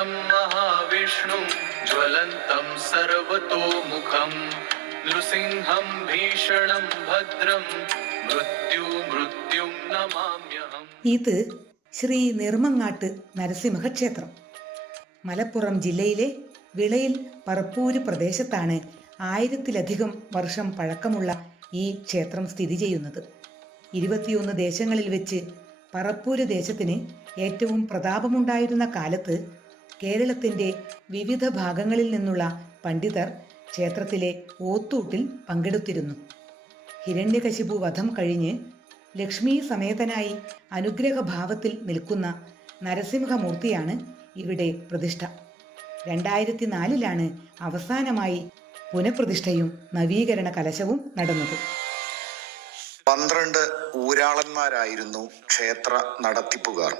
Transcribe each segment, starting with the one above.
वीरं महाविष्णुं ज्वलन्तं सर्वतोमुखं नृसिंहं भीषणं भद्रं मृत्यु मृत्युं नमाम्यहम् ഇത് ശ്രീ നിർമ്മങ്ങാട്ട് നരസിംഹ ക്ഷേത്രം മലപ്പുറം ജില്ലയിലെ വിളയിൽ പറപ്പൂര് പ്രദേശത്താണ് ആയിരത്തിലധികം വർഷം പഴക്കമുള്ള ഈ ക്ഷേത്രം സ്ഥിതി ചെയ്യുന്നത് ഇരുപത്തിയൊന്ന് ദേശങ്ങളിൽ വെച്ച് പറപ്പൂര് ദേശത്തിന് ഏറ്റവും പ്രതാപമുണ്ടായിരുന്ന കാലത്ത് കേരളത്തിന്റെ വിവിധ ഭാഗങ്ങളിൽ നിന്നുള്ള പണ്ഡിതർ ക്ഷേത്രത്തിലെ ഓത്തൂട്ടിൽ പങ്കെടുത്തിരുന്നു. ഹിരണ്യകശിപു വധം കഴിഞ്ഞ് ലക്ഷ്മി സമേതനായി അനുഗ്രഹഭാവത്തിൽ നിൽക്കുന്ന നരസിംഹമൂർത്തിയാണ് ഇവിടെ പ്രതിഷ്ഠ. രണ്ടായിരത്തി നാലിലാണ് അവസാനമായി പുനഃപ്രതിഷ്ഠയും നവീകരണ കലശവും നടന്നത്. പന്ത്രണ്ട് ഊരാളന്മാരായിരുന്നു ക്ഷേത്ര നടത്തിപ്പുകാർ.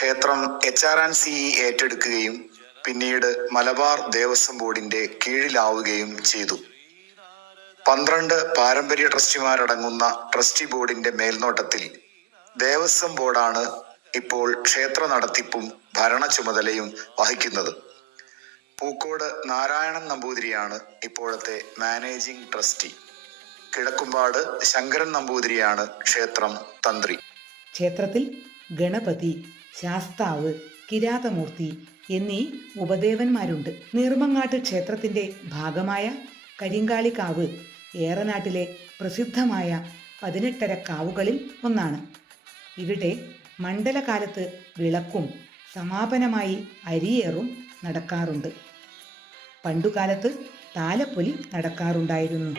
ക്ഷേത്രം എച്ച് ആർ ആൻഡ് സി ഏറ്റെടുക്കുകയും പിന്നീട് മലബാർ ദേവസ്വം ബോർഡിന്റെ കീഴിലാവുകയും ചെയ്തു. പന്ത്രണ്ട് പാരമ്പര്യ ട്രസ്റ്റിമാരടങ്ങുന്ന ട്രസ്റ്റി ബോർഡിന്റെ മേൽനോട്ടത്തിൽ ദേവസ്വം ബോർഡാണ് ഇപ്പോൾ ക്ഷേത്ര നടത്തിപ്പും ഭരണ ചുമതലയും വഹിക്കുന്നത്. പൂക്കോട് നാരായണൻ നമ്പൂതിരിയാണ് ഇപ്പോഴത്തെ മാനേജിംഗ് ട്രസ്റ്റി. കിഴക്കുംപാട് ശങ്കരൻ നമ്പൂതിരിയാണ് ക്ഷേത്രം തന്ത്രി. ക്ഷേത്രത്തിൽ ഗണപതി ശാസ്താവ് കിരാതമൂർത്തി എന്നീ ഉപദേവന്മാരുണ്ട്. നീർമങ്ങാട്ട് ക്ഷേത്രത്തിന്റെ ഭാഗമായ കരിങ്കാളിക്കാവ് ഏറനാട്ടിലെ പ്രസിദ്ധമായ പതിനെട്ടര കാവുകളിൽ ഒന്നാണ്. ഇവിടെ മണ്ഡലകാലത്ത് വിളക്കും സമാപനമായി അരിയേറും നടക്കാറുണ്ട്. പണ്ടുകാലത്ത് താലപ്പൊലി നടക്കാറുണ്ടായിരുന്നു.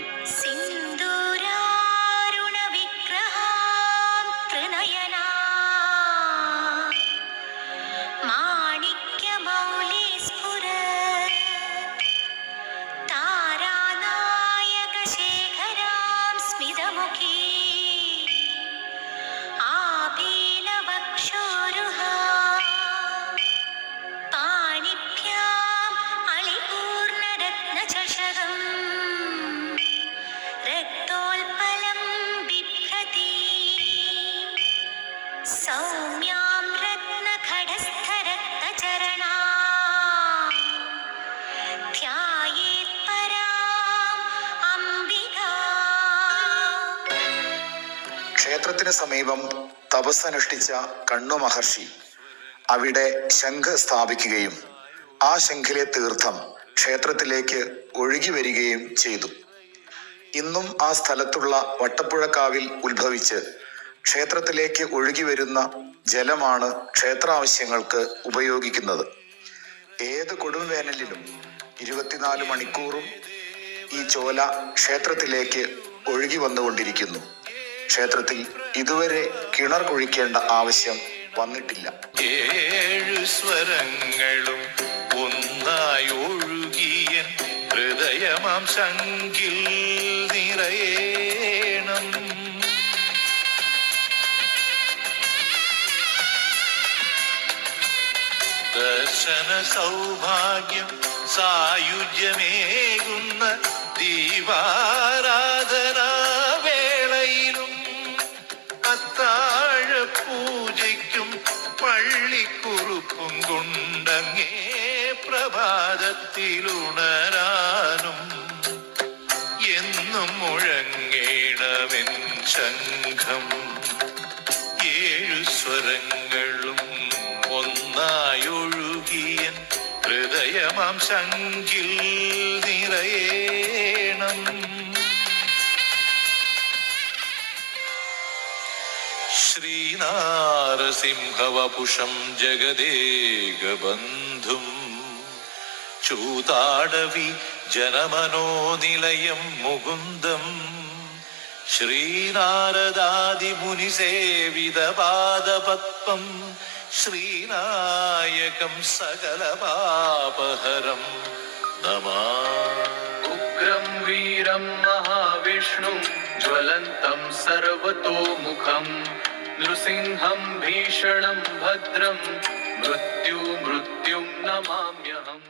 ക്ഷേത്രത്തിന് സമീപം തപസ്സനുഷ്ഠിച്ച കണ്ണു മഹർഷി അവിടെ ശംഖ് സ്ഥാപിക്കുകയും ആ ശംഖിലെ തീർത്ഥം ക്ഷേത്രത്തിലേക്ക് ഒഴുകി വരികയും ചെയ്തു. ഇന്നും ആ സ്ഥലത്തുള്ള വട്ടപ്പുഴക്കാവിൽ ഉത്ഭവിച്ച് ക്ഷേത്രത്തിലേക്ക് ഒഴുകി വരുന്ന ജലമാണ് ക്ഷേത്രാവശ്യങ്ങൾക്ക് ഉപയോഗിക്കുന്നത്. ഏത് കൊടും വേനലിലും ഇരുപത്തിനാല് മണിക്കൂറും ഈ ചോല ക്ഷേത്രത്തിലേക്ക് ഒഴുകി വന്നുകൊണ്ടിരിക്കുന്നു. ക്ഷേത്രത്തിൽ ഇതുവരെ കിണർ കുഴിക്കേണ്ട ആവശ്യം വന്നിട്ടില്ല. ഏഴു സ്വരങ്ങളും ഒന്നായി ഒഴുകിയ ഹൃദയമാം ശങ്കിൽ നിറയേണം. ദർശന സൗഭാഗ്യം സായുജ്യമേകുന്ന ദീപാരാധനാ പള്ളിക്കുറുപ്പും കൊണ്ടങ്ങേ പ്രഭാതത്തിലുണരാനും എന്നും മുഴങ്ങേണമെൻ ശംഖം. ഏഴു സ്വരങ്ങളും ഒന്നായൊഴുകിയൻ ഹൃദയമാം ശങ്കിൽ നിറയേണം. श्रीनारसिंहवपुषं जगदेकबन्धुम् चूताडवि जनमनोनिलयं मुकुन्दम् श्रीनारदादिमुनिसेविदपादपत्पम् श्रीनायकं सकलपापहरं नमः उग्रं वीरं महाविष्णुं ज्वलन्ति सर्वतोमुखं नृसिंहं भीषणं भद्रं मृत्यु मृत्युं नमाम्यहम्।